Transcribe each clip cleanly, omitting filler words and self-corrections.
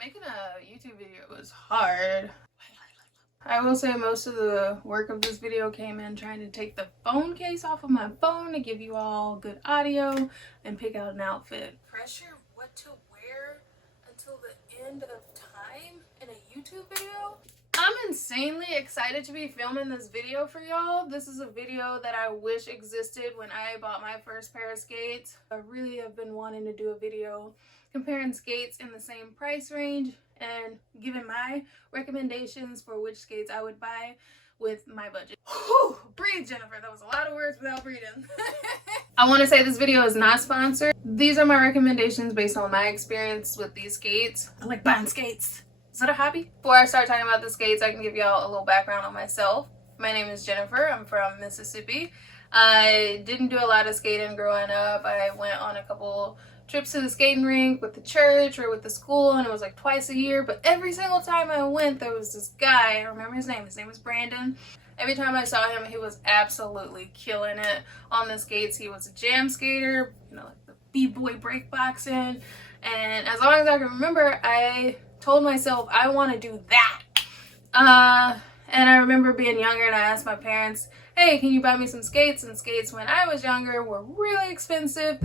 Making a YouTube video was hard. I will say most of the work of this video came in trying to take the phone case off of my phone to give you all good audio and pick out an outfit. Pressure what to wear until the end of time in a YouTube video? I'm insanely excited to be filming this video for y'all. This is a video that I wish existed when I bought my first pair of skates. I really have been wanting to do a video comparing skates in the same price range and giving my recommendations for which skates I would buy with my budget. Whew, breathe, Jennifer. That was a lot of words without breathing. I want to say this video is not sponsored. These are my recommendations based on my experience with these skates. I like buying skates. Is that a hobby? Before I start talking about the skates, I can give y'all a little background on myself. My name is Jennifer. I'm from Mississippi. I didn't do a lot of skating growing up. I went on a couple trips to the skating rink with the church or with the school, and it was like twice a year, but every single time I went there was this guy. I remember his name was Brandon. Every time I saw him, he was absolutely killing it on the skates. He was a jam skater, you know, like the b-boy breakboxing, and as long as I can remember, I told myself I want to do that. And I remember being younger and I asked my parents, hey, can you buy me some skates? And skates when I was younger were really expensive.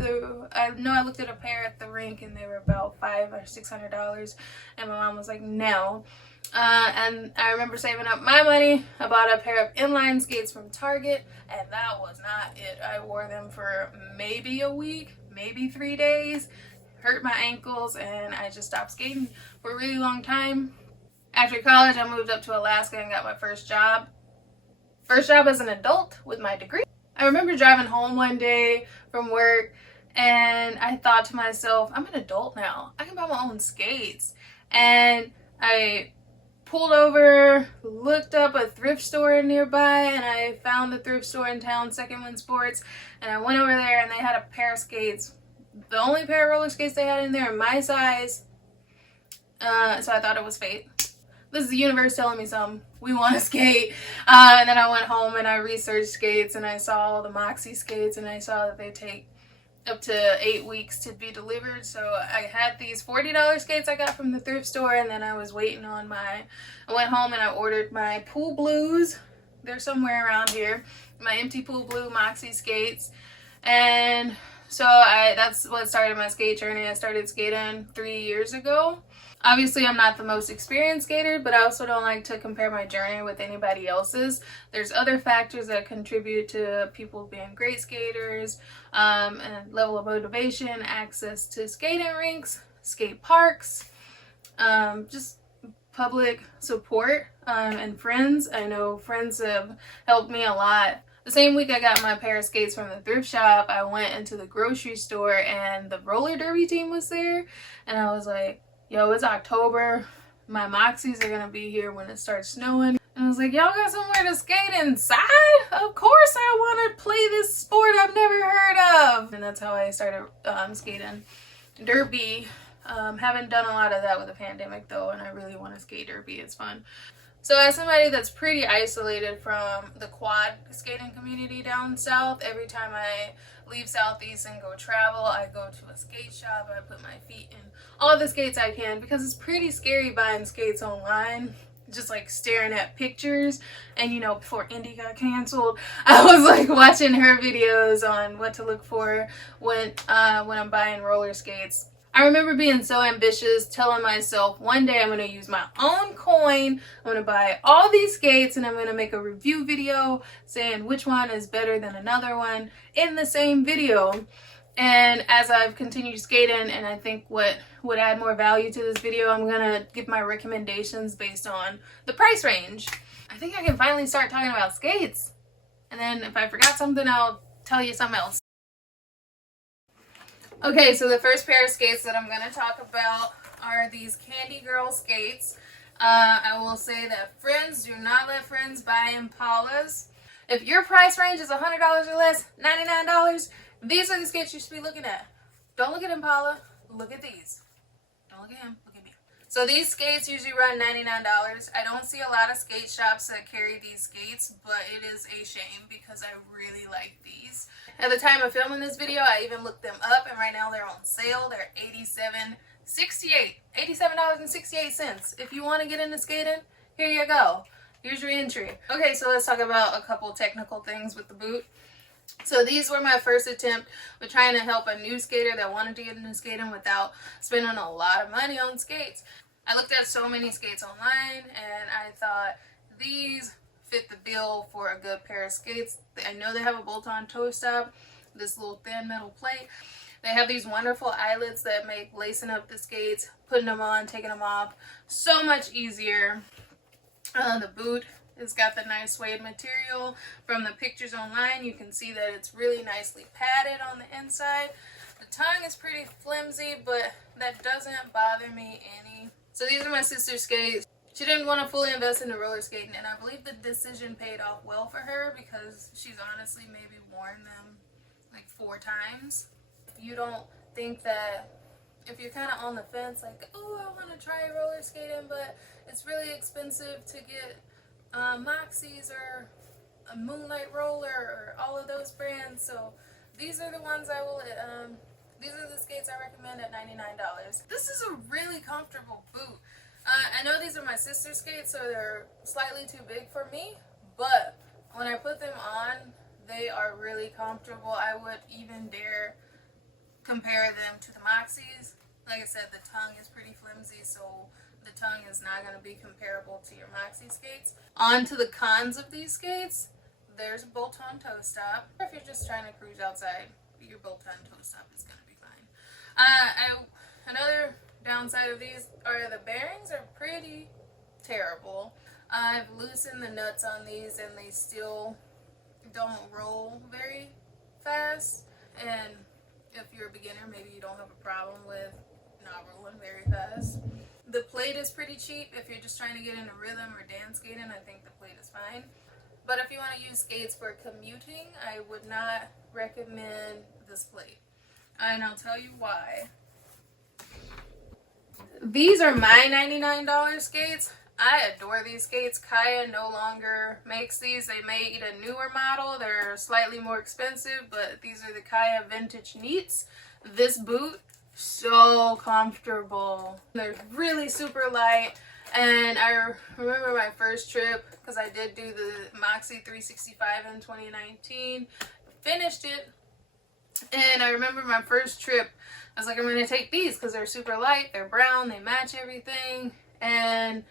I know I looked at a pair at the rink and they were about $500 or $600, and my mom was like, no. And I remember saving up my money. I bought a pair of inline skates from Target, and that was not it. I wore them for maybe a week, maybe 3 days, hurt my ankles, and I just stopped skating for a really long time. After college, I moved up to Alaska and got my first job. First job as an adult with my degree. I remember driving home one day from work and I thought to myself, I'm an adult now. I can buy my own skates. And I pulled over, looked up a thrift store nearby, and I found the thrift store in town, Second Wind Sports, and I went over there and they had a pair of skates. The only pair of roller skates they had in there, my size. So I thought it was fate. This is the universe telling me something. We want to skate. And then I went home and I researched skates and I saw all the Moxie skates and I saw that they take up to 8 weeks to be delivered. So I had these $40 skates I got from the thrift store, and then I was waiting on I went home and I ordered my Pool Blues. They're somewhere around here. My empty Pool Blue Moxie skates. And so that's what started my skate journey. I started skating 3 years ago. Obviously, I'm not the most experienced skater, but I also don't like to compare my journey with anybody else's. There's other factors that contribute to people being great skaters, and level of motivation, access to skating rinks, skate parks, just public support, and friends. I know friends have helped me a lot. The same week I got my pair of skates from the thrift shop, I went into the grocery store and the roller derby team was there, and I was like, yo, it's October. My Moxies are gonna be here when it starts snowing. And I was like, y'all got somewhere to skate inside? Of course I want to play this sport I've never heard of. And that's how I started skating derby. Haven't done a lot of that with the pandemic though, and I really want to skate derby. It's fun. So as somebody that's pretty isolated from the quad skating community down south, every time I leave Southeast and go travel, I go to a skate shop. I put my feet in all the skates I can because it's pretty scary buying skates online, just like staring at pictures. And you know, before Indy got canceled, I was like watching her videos on what to look for when I'm buying roller skates. I remember being so ambitious, telling myself one day I'm going to use my own coin, I'm going to buy all these skates, and I'm going to make a review video saying which one is better than another one in the same video. And as I've continued skating, and I think what would add more value to this video, I'm going to give my recommendations based on the price range. I think I can finally start talking about skates. And then if I forgot something, I'll tell you something else. Okay, so the first pair of skates that I'm going to talk about are these Candi Grl skates. I will say that friends, do not let friends buy Impalas. If your price range is $100 or less, $99, these are the skates you should be looking at. Don't look at Impala, look at these. Don't look at him, look at me. So these skates usually run $99. I don't see a lot of skate shops that carry these skates, but it is a shame because I really like these. At the time of filming this video, I even looked them up, and right now they're on sale. They're $87 $87.68. If you want to get into skating, here you go. Here's your entry. Okay, so let's talk about a couple technical things with the boot. So these were my first attempt with trying to help a new skater that wanted to get into skating without spending a lot of money on skates. I looked at so many skates online and I thought these fit the bill for a good pair of skates. I know they have a bolt-on toe stop, this little thin metal plate. They have these wonderful eyelets that make lacing up the skates, putting them on, taking them off so much easier. The boot has got the nice suede material. From the pictures online, you can see that it's really nicely padded on the inside. The tongue is pretty flimsy, but that doesn't bother me any. So these are my sister's skates. She didn't want to fully invest into roller skating, and I believe the decision paid off well for her because she's honestly maybe worn them like 4 times. If you don't think that, if you're kind of on the fence, like, oh, I want to try roller skating, but it's really expensive to get Moxie's or a Moonlight Roller or all of those brands, so these are the ones I will, these are the skates I recommend at $99. This is a really comfortable boot. I know these are my sister's skates, so they're slightly too big for me, but when I put them on, they are really comfortable. I would even dare compare them to the Moxies. Like I said, the tongue is pretty flimsy, so the tongue is not going to be comparable to your Moxie skates. On to the cons of these skates. There's a bolt-on toe stop. If you're just trying to cruise outside, your bolt-on toe stop is going to be fine. Another downside of these are the bearings are pretty terrible. I've loosened the nuts on these and they still don't roll very fast. And if you're a beginner, maybe you don't have a problem with not rolling very fast. The plate is pretty cheap. If you're just trying to get into rhythm or dance skating, I think the plate is fine. But if you want to use skates for commuting, I would not recommend this plate. And I'll tell you why. These are my $99 skates. I adore these skates. Kaia no longer makes these. They made a newer model. They're slightly more expensive, but these are the Kaia Vintage Neats. This boot, so comfortable. They're really super light. And I remember my first trip, because I did do the Moxie 365 in 2019. Finished it. And I remember my first trip, I was like, I'm going to take these because they're super light. They're brown. They match everything. And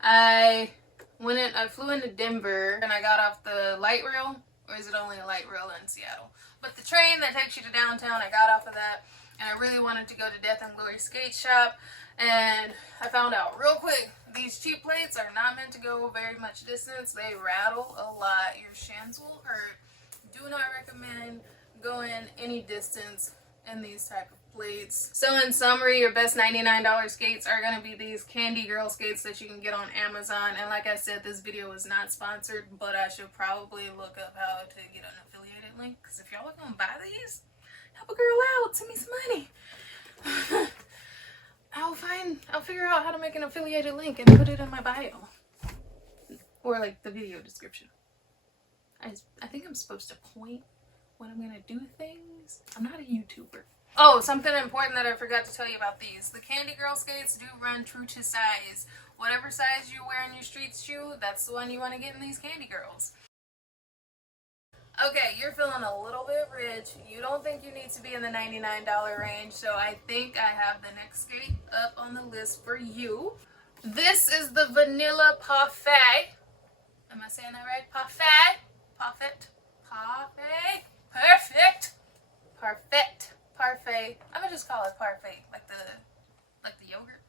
I flew into Denver and I got off the light rail, or is it only a light rail in Seattle? But the train that takes you to downtown, I got off of that and I really wanted to go to Death and Glory Skate Shop, and I found out real quick, these cheap plates are not meant to go very much distance. They rattle a lot. Your shins will hurt. Do not recommend going any distance in these type of plates. So in summary, your best $99 skates are going to be these Candi Grl skates that you can get on Amazon. And like I said, this video is not sponsored, but I should probably look up how to get an affiliated link, because if y'all are going to buy these, help a girl out, send me some money. I'll figure out how to make an affiliated link and put it in my bio, or like the video description. I think I'm supposed to point when I'm gonna do things. I'm not a YouTuber. Oh, something important that I forgot to tell you about these. The Candi Grl skates do run true to size. Whatever size you wear in your street shoe, that's the one you want to get in these Candi Grls. Okay, you're feeling a little bit rich. You don't think you need to be in the $99 range, so I think I have the next skate up on the list for you. This is the Vanilla Parfait. Am I saying that right? Parfait? Parfait? Parfait? Perfect! Parfait. Parfait. I'm gonna just call it Parfait, like the yogurt.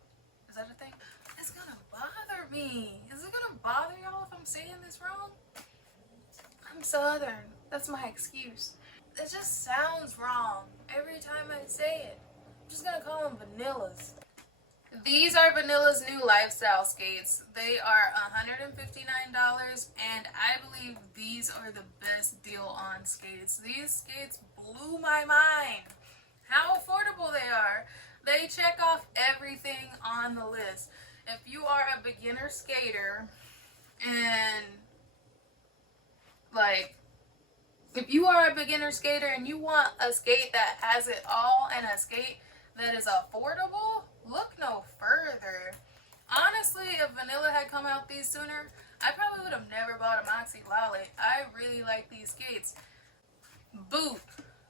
Is that a thing? It's gonna bother me. Is it gonna bother y'all if I'm saying this wrong? I'm Southern. That's my excuse. It just sounds wrong every time I say it. I'm just gonna call them Vanillas. These are Vanilla's new lifestyle skates. They are $159, and I believe these are the best deal on skates. These skates blew my mind. How affordable they are. They check off everything on the list. If you are a beginner skater and you want a skate that has it all and a skate that is affordable, look no further. Honestly, if vanilla had come out these sooner, I probably would have never bought a Moxie Lolly. I really like these skates. Boot,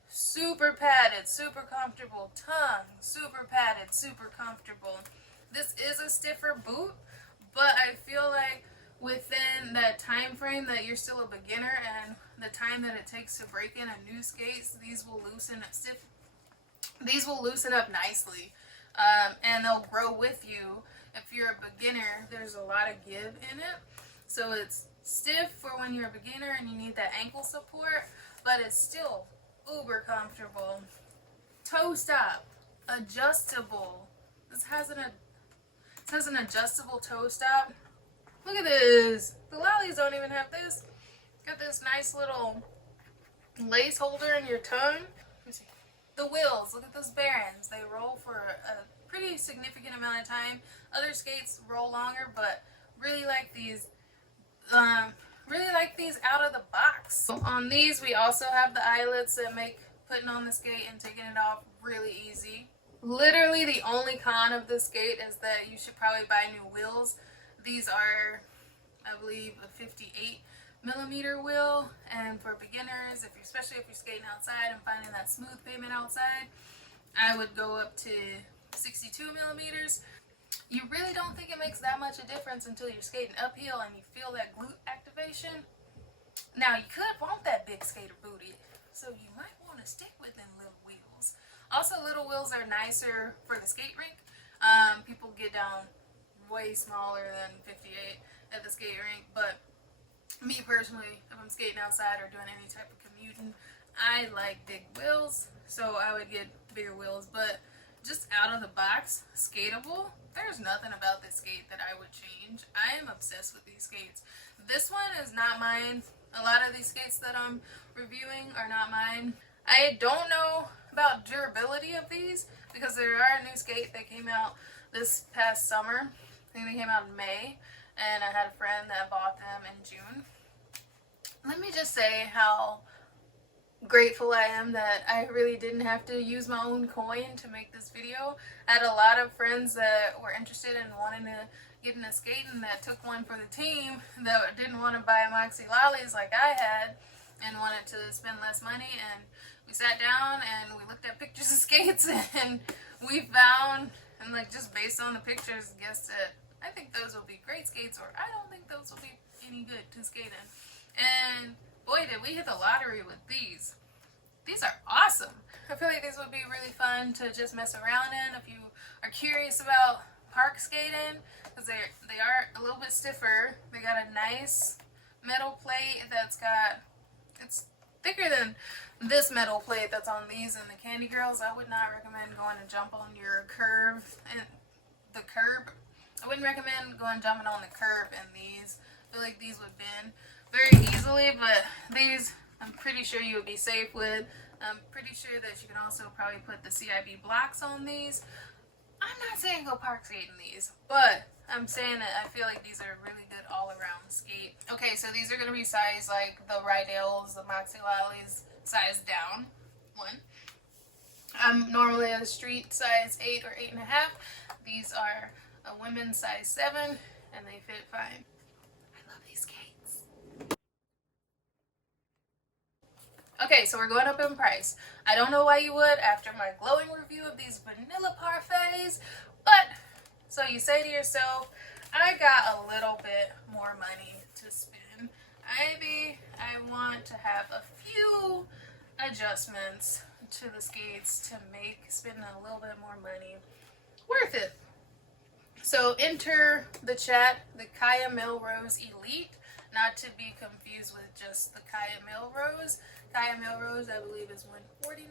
super padded, super comfortable. Tongue, super padded, super comfortable. This is a stiffer boot, but I feel like within that time frame that you're still a beginner and the time that it takes to break in a new skate, these will loosen up nicely, and they'll grow with you. If you're a beginner, there's a lot of give in it, so it's stiff for when you're a beginner and you need that ankle support, but it's still uber comfortable. Toe stop, adjustable. This has an adjustable toe stop. Look at this. The Lollies don't even have this. Got this nice little lace holder in your tongue. Let me see. The wheels, look at those bearings. They roll for a pretty significant amount of time. Other skates roll longer, but really like these. Out of the box. So on these, we also have the eyelets that make putting on the skate and taking it off really easy. Literally, the only con of this skate is that you should probably buy new wheels. These are, I believe, a 58mm wheel, and for beginners, especially if you're skating outside and finding that smooth pavement outside, I would go up to 62mm. You really don't think it makes that much a difference until you're skating uphill and you feel that glute activation. Now, you could want that big skater booty, so you might want to stick with them little wheels. Also, little wheels are nicer for the skate rink. People get down way smaller than 58 at the skate rink, but me personally, if I'm skating outside or doing any type of commuting, I like big wheels, so I would get bigger wheels. But just out of the box, skateable, there's nothing about this skate that I would change. I am obsessed with these skates. This one is not mine. A lot of these skates that I'm reviewing are not mine. I don't know about durability of these because there are a new skate that came out this past summer. I think they came out in May, and I had a friend that bought them in June. Let me just say how grateful I am that I really didn't have to use my own coin to make this video. I had a lot of friends that were interested in wanting to get into skating that took one for the team that didn't want to buy Moxie Lollies like I had and wanted to spend less money, and we sat down and we looked at pictures of skates and we found, and like just based on the pictures, guessed that I think those will be great skates, or I don't think those will be any good to skate in. And boy, did we hit the lottery with these. These are awesome. I feel like these would be really fun to just mess around in if you are curious about park skating, because they are a little bit stiffer. They got a nice metal plate that's got, it's thicker than this metal plate that's on these and the Candi Grls. I would not recommend going to jump on your curb and the curb. I wouldn't recommend going jumping on the curb in these. I feel like these would bend very easily, but these I'm pretty sure you would be safe with. I'm pretty sure that you can also probably put the CIB blocks on these. I'm not saying go park skating these, but I'm saying that I feel like these are a really good all-around skate. Okay, so these are going to be size like the Rattles, the Moxie Lollies, size down. One. I'm normally a street size 8 or 8.5. These are a women's size 7, and they fit fine. I love these skates. Okay, so we're going up in price. I don't know why you would after my glowing review of these vanilla parfaits, but so you say to yourself, I got a little bit more money to spend. Maybe I want to have a few adjustments to the skates to make spending a little bit more money worth it. So enter the chat, the Chaya Melrose Elite, not to be confused with just the Chaya Melrose. Chaya Melrose, I believe, is $149,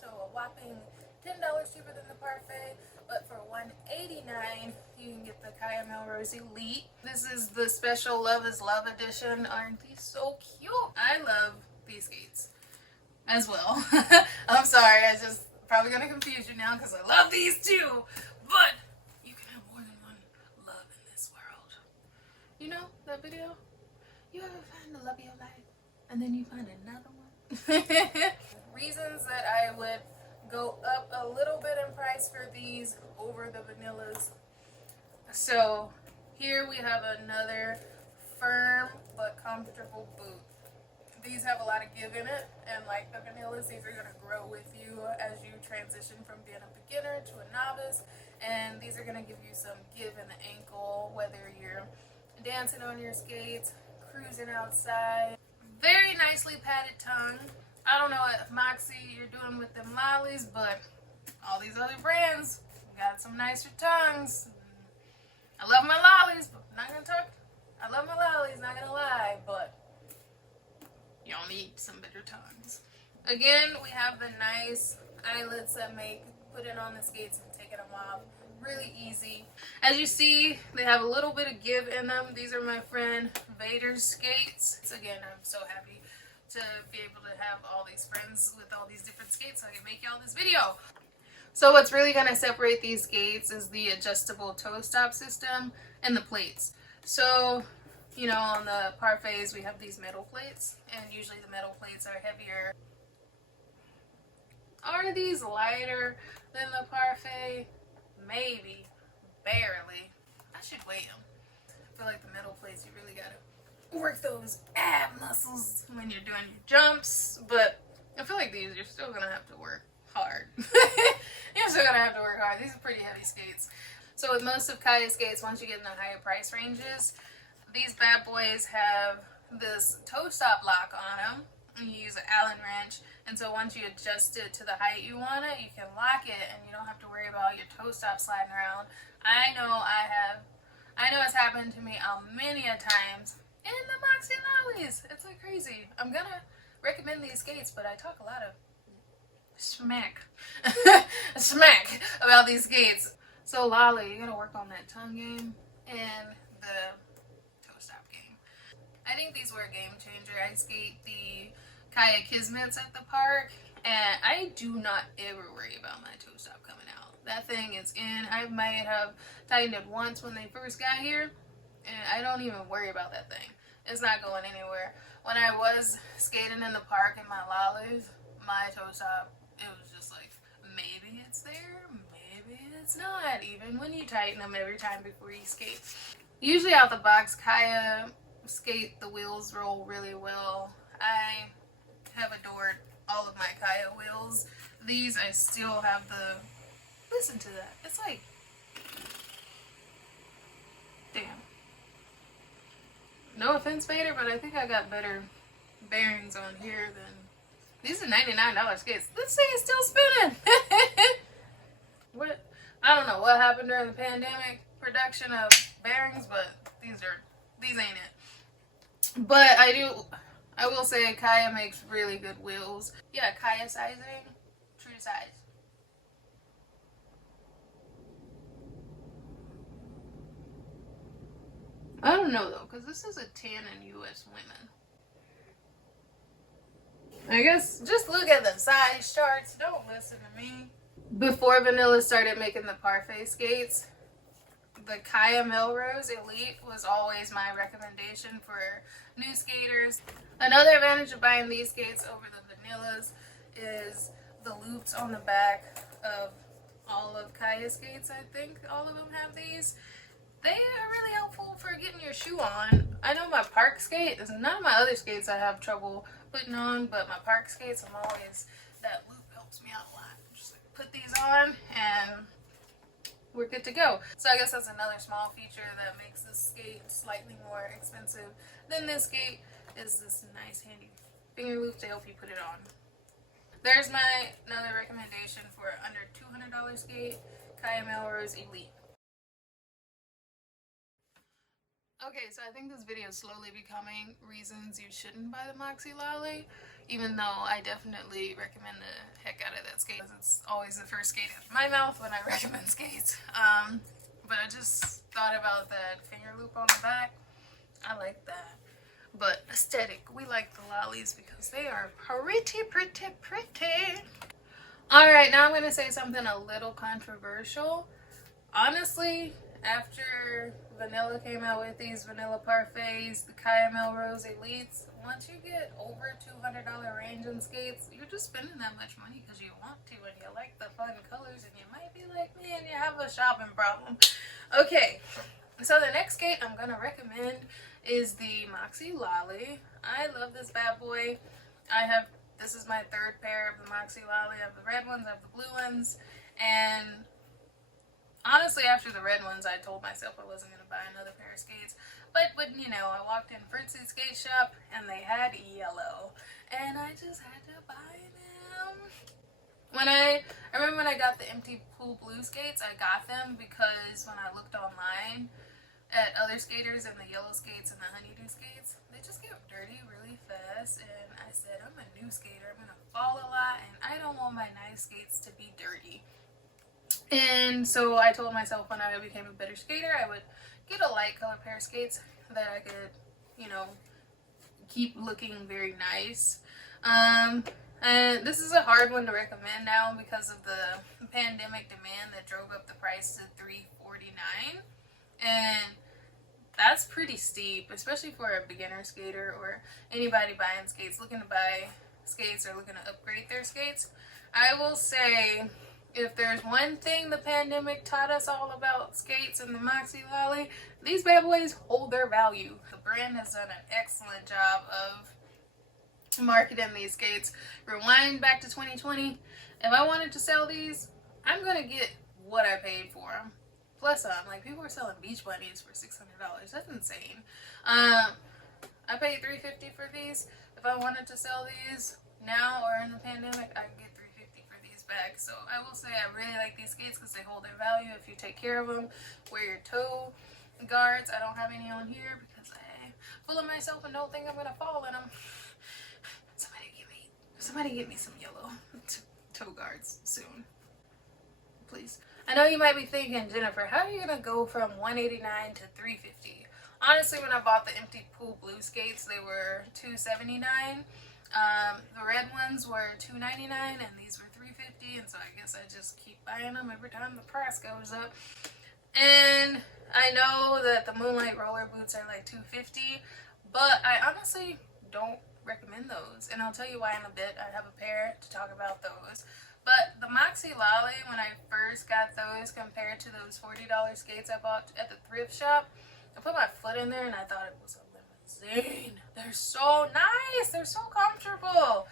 so a whopping $10 cheaper than the parfait. But for $189, you can get the Chaya Melrose Elite. This is the special Love is Love edition. Aren't these so cute? I love these skates as well. I'm sorry, I just probably gonna confuse you now because I love these too. But you can have more than one love in this world. You know that video? You ever find the love of your life and then you find another one? Reasons that I would go up a little bit in price for these over the vanillas. So here we have another firm but comfortable boot. These have a lot of give in it, and like the vanillas, these are going to grow with you as you transition from being a beginner to a novice, and these are going to give you some give in the ankle, whether you're dancing on your skates, cruising outside. Very nicely padded tongue. I don't know what Moxie you're doing with them lollies, but all these other brands got some nicer tongues. I love my lollies, but I'm not gonna talk. I love my lollies, not gonna lie, but y'all need some better tongues. Again, we have the nice eyelets that make putting on the skates and taking them off really easy. As you see, they have a little bit of give in them. These are my friend Vader's skates. So again, I'm so happy to be able to have all these friends with all these different skates so I can make y'all this video. So what's really going to separate these skates is the adjustable toe stop system and the plates. So, you know, on the parfaits we have these metal plates, and usually the metal plates are heavier. Are these lighter than the parfait? Maybe. Barely. I should weigh them. I feel like the metal plates, you really gotta work those ab muscles when you're doing your jumps, but I feel like these, you're still gonna have to work hard. You're still gonna have to work hard. These are pretty heavy skates. So with most of Kaya's skates, once you get in the higher price ranges, these bad boys have this toe stop lock on them. And you use an Allen wrench, and so once you adjust it to the height you want it, you can lock it, and you don't have to worry about your toe stop sliding around. I know it's happened to me many a times in the Moxie Lollies. It's like crazy. I'm gonna recommend these skates, but I talk a lot of smack about these skates. So Lolly, you gotta work on that tongue game and the toe stop game. I think these were a game changer. I skate the Kaia Kismets at the park, and I do not ever worry about my toe stop coming out. That thing is in. I might have tightened it once when they first got here, and I don't even worry about that thing. It's not going anywhere. When I was skating in the park in my lollies, my toe stop, it was just like, maybe it's there, maybe it's not, even when you tighten them every time before you skate. Usually out the box, Kaia skate the wheels roll really well. I have adored all of my Kaia wheels. These, I still have the, listen to that, it's like, damn. No offense, Vader, but I think I got better bearings on here than, these are $99 skates. This thing is still spinning. What, I don't know what happened during the pandemic production of bearings, but these ain't it. But I will say Kaia makes really good wheels. Yeah, Kaia sizing, true to size. I don't know though, because this is a 10 in US women. I guess just look at the size charts, don't listen to me. Before Vanilla started making the parfait skates, the Chaya Melrose Elite was always my recommendation for new skaters. Another advantage of buying these skates over the vanillas is the loops on the back of all of Kaya's skates. I think all of them have these. They are really helpful for getting your shoe on. I know my park skate, none of my other skates I have trouble putting on, but my park skates, that loop helps me out a lot. Just like put these on and we're good to go. So I guess that's another small feature that makes this skate slightly more expensive than this skate, is this nice handy finger loop to help you put it on. There's my another recommendation for under $200 skate, Chaya Melrose Elite. Okay, so I think this video is slowly becoming reasons you shouldn't buy the Moxie Lolly, even though I definitely recommend the heck out of that skate. It's always the first skate out of my mouth when I recommend skates. But I just thought about that finger loop on the back. I like that. But aesthetic, we like the lollies because they are pretty, pretty, pretty. Alright, now I'm going to say something a little controversial. Honestly, after Vanilla came out with these Vanilla Parfaits, the Chaya Melrose Elites, once you get over $200 range in skates, you're just spending that much money because you want to and you like the fun colors, and you might be like, man, you have a shopping problem. Okay, so the next skate I'm gonna recommend is the Moxie Lolly. I love this bad boy. This is my third pair of the Moxie Lolly. I have the red ones, I have the blue ones, and honestly, after the red ones, I told myself I wasn't going to buy another pair of skates. But you know, I walked in Fritzy Skate Shop and they had yellow. And I just had to buy them. I remember when I got the empty pool blue skates, I got them because when I looked online at other skaters and the yellow skates and the honeydew skates, they just get dirty really fast. And I said, I'm a new skater. I'm going to fall a lot and I don't want my nice skates to be dirty. And so I told myself when I became a better skater, I would get a light color pair of skates that I could, you know, keep looking very nice. And this is a hard one to recommend now because of the pandemic demand that drove up the price to $349. And that's pretty steep, especially for a beginner skater or anybody buying skates, looking to buy skates or looking to upgrade their skates. I will say, if there's one thing the pandemic taught us all about skates and the Moxie Lolly, these bad boys hold their value. The brand has done an excellent job of marketing these skates. Rewind back to 2020. If I wanted to sell these, I'm going to get what I paid for them. Plus some. Like, people are selling beach bunnies for $600. That's insane. I paid $350 for these. If I wanted to sell these now or in the pandemic, I could get $350 for these back. So I will say I really like these skates because they hold their value if you take care of them. Wear your toe guards. I don't have any on here because I'm full of myself and don't think I'm going to fall in them. Somebody get me some yellow toe guards soon, please. I know you might be thinking, Jennifer, how are you gonna go from $189 to $350? Honestly, when I bought the empty pool blue skates, they were $279. The red ones were $299, and these were $350. And so I guess I just keep buying them every time the price goes up. And I know that the Moonlight roller boots are like $250, but I honestly don't recommend those, and I'll tell you why in a bit. I have a pair to talk about those. But the Moxie Lolly, when I first got those compared to those $40 skates I bought at the thrift shop, I put my foot in there and I thought it was a limousine. They're so nice. They're so comfortable.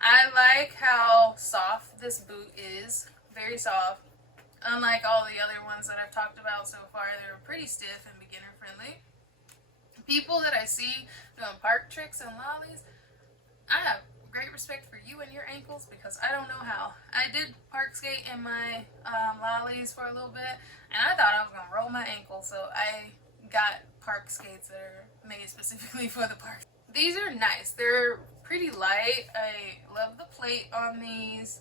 I like how soft this boot is. Very soft. Unlike all the other ones that I've talked about so far, they're pretty stiff and beginner friendly. People that I see doing park tricks and lollies, I have great respect for you and your ankles because I don't know how. I did park skate in my lollies for a little bit, and I thought I was going to roll my ankle, so I got park skates that are made specifically for the park. These are nice. They're pretty light. I love the plate on these.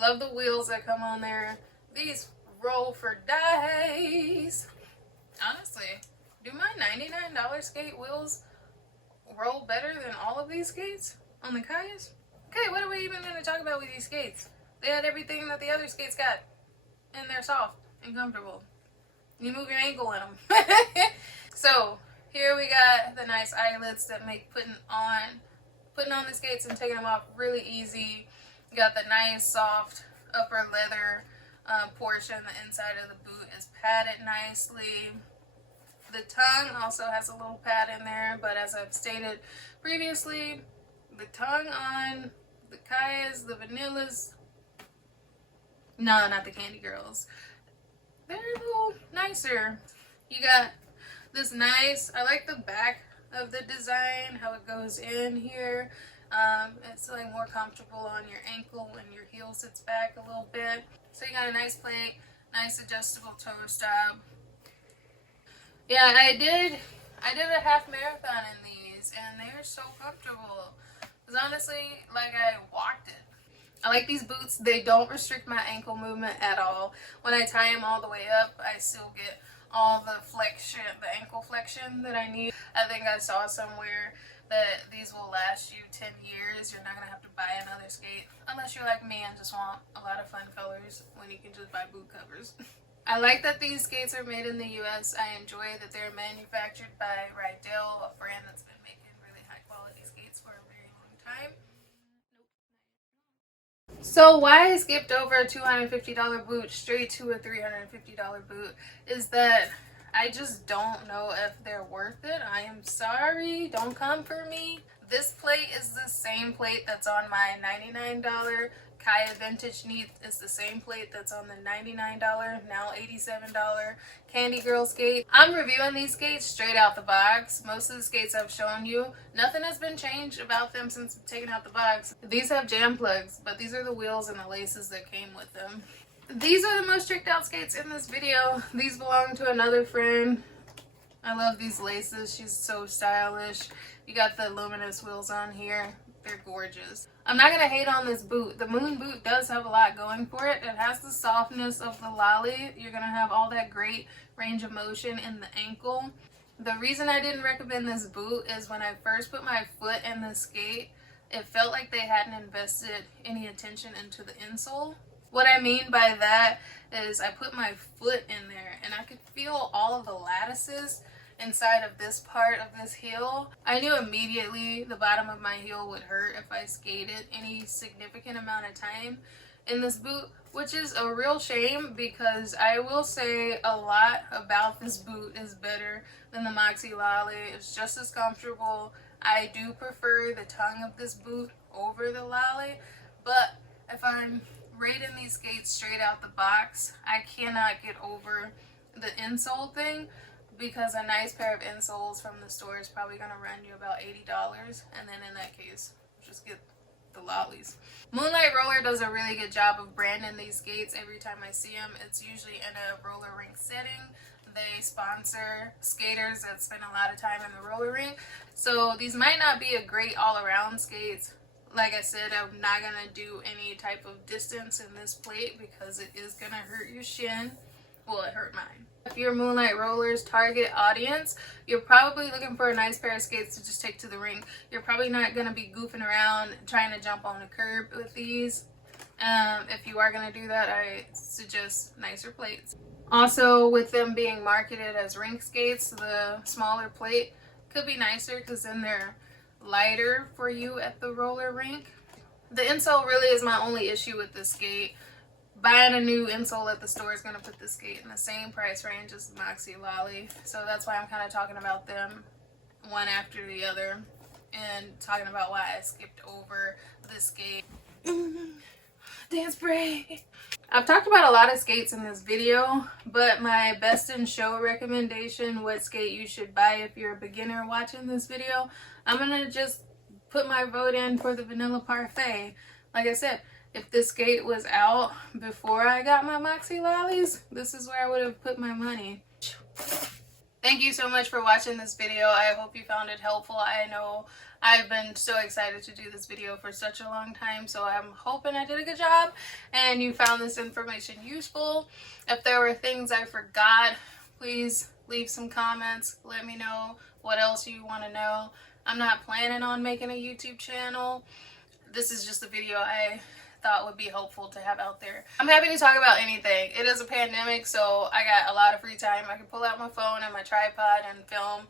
Love the wheels that come on there. These roll for days. Honestly, do my $99 skate wheels roll better than all of these skates on the Kayas? Okay, what are we even going to talk about with these skates? They had everything that the other skates got, and they're soft and comfortable. You move your ankle in them. So here we got the nice eyelets that make putting on the skates and taking them off really easy. You got the nice soft upper leather portion. The inside of the boot is padded nicely. The tongue also has a little pad in there, but as I've stated previously, the tongue on the Kayas, the Vanillas, no, not the Candi Grls, they're a little nicer. You got this nice, I like the back of the design, how it goes in here. It's like more comfortable on your ankle when your heel sits back a little bit. So you got a nice plate, nice adjustable toe stop. Yeah, I did a half marathon in these, and they're so comfortable. Because honestly, like, I walked it. I like these boots. They don't restrict my ankle movement at all. When I tie them all the way up, I still get all the flexion, the ankle flexion that I need. I think I saw somewhere that these will last you 10 years. You're not going to have to buy another skate. Unless you're like me and just want a lot of fun colors when you can just buy boot covers. I like that these skates are made in the US. I enjoy that they're manufactured by Rattle, a brand that's been making really high quality skates for a very long time. So why I skipped over a $250 boot straight to a $350 boot is that I just don't know if they're worth it. I am sorry, don't come for me. This plate is the same plate that's on my $99 Kaia Vintage Neat. Is the same plate that's on the $99, now $87 Candi Grl skate. I'm reviewing these skates straight out the box. Most of the skates I've shown you, nothing has been changed about them since taking out the box. These have jam plugs, but these are the wheels and the laces that came with them. These are the most tricked out skates in this video. These belong to another friend. I love these laces. She's so stylish. You got the luminous wheels on here. They're gorgeous. I'm not gonna hate on this boot. The Moon boot does have a lot going for it. It has the softness of the Lolly. You're gonna have all that great range of motion in the ankle. The reason I didn't recommend this boot is when I first put my foot in the skate, it felt like they hadn't invested any attention into the insole. What I mean by that is I put my foot in there and I could feel all of the lattices inside of this part of this heel. I knew immediately the bottom of my heel would hurt if I skated any significant amount of time in this boot, which is a real shame because I will say a lot about this boot is better than the Moxie Lolly. It's just as comfortable. I do prefer the tongue of this boot over the Lolly, but if I'm rating these skates straight out the box, I cannot get over the insole thing, because a nice pair of insoles from the store is probably going to run you about $80, and then in that case, just get the Lollies. Moonlight Roller does a really good job of branding these skates. Every time I see them, it's usually in a roller rink setting. They sponsor skaters that spend a lot of time in the roller rink, so these might not be a great all-around skates. Like I said, I'm not going to do any type of distance in this plate because it is going to hurt your shin. Well, it hurt mine. If you're Moonlight Roller's target audience, you're probably looking for a nice pair of skates to just take to the rink. You're probably not going to be goofing around trying to jump on the curb with these. If you are going to do that, I suggest nicer plates. Also, with them being marketed as rink skates, the smaller plate could be nicer because then they're lighter for you at the roller rink. The insole really is my only issue with this skate. Buying a new insole at the store is going to put this skate in the same price range as the Moxie Lolly. So that's why I'm kind of talking about them one after the other and talking about why I skipped over this skate. Dance break! I've talked about a lot of skates in this video, but my best in show recommendation, what skate you should buy if you're a beginner watching this video, I'm going to just put my vote in for the Vanilla Parfait. Like I said, if this skate was out before I got my Moxie Lollies, this is where I would have put my money. Thank you so much for watching this video. I hope you found it helpful. I know I've been so excited to do this video for such a long time, so I'm hoping I did a good job and you found this information useful. If there were things I forgot, please leave some comments. Let me know what else you want to know. I'm not planning on making a YouTube channel. This is just a video I thought would be helpful to have out there. I'm happy to talk about anything. It is a pandemic, so I got a lot of free time. I can pull out my phone and my tripod and film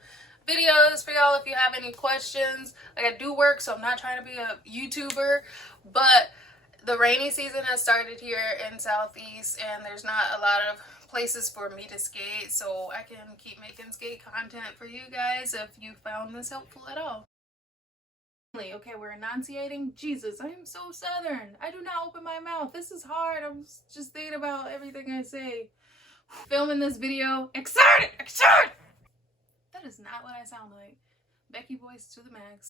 videos for y'all if you have any questions. Like, I do work, so I'm not trying to be a YouTuber, but the rainy season has started here in Southeast and there's not a lot of places for me to skate, so I can keep making skate content for you guys if you found this helpful at all. Okay, we're enunciating. Jesus, I am so southern. I do not open my mouth. This is hard. I'm just thinking about everything I say. Filming this video. Excited! Excited! That is not what I sound like. Becky voice to the max.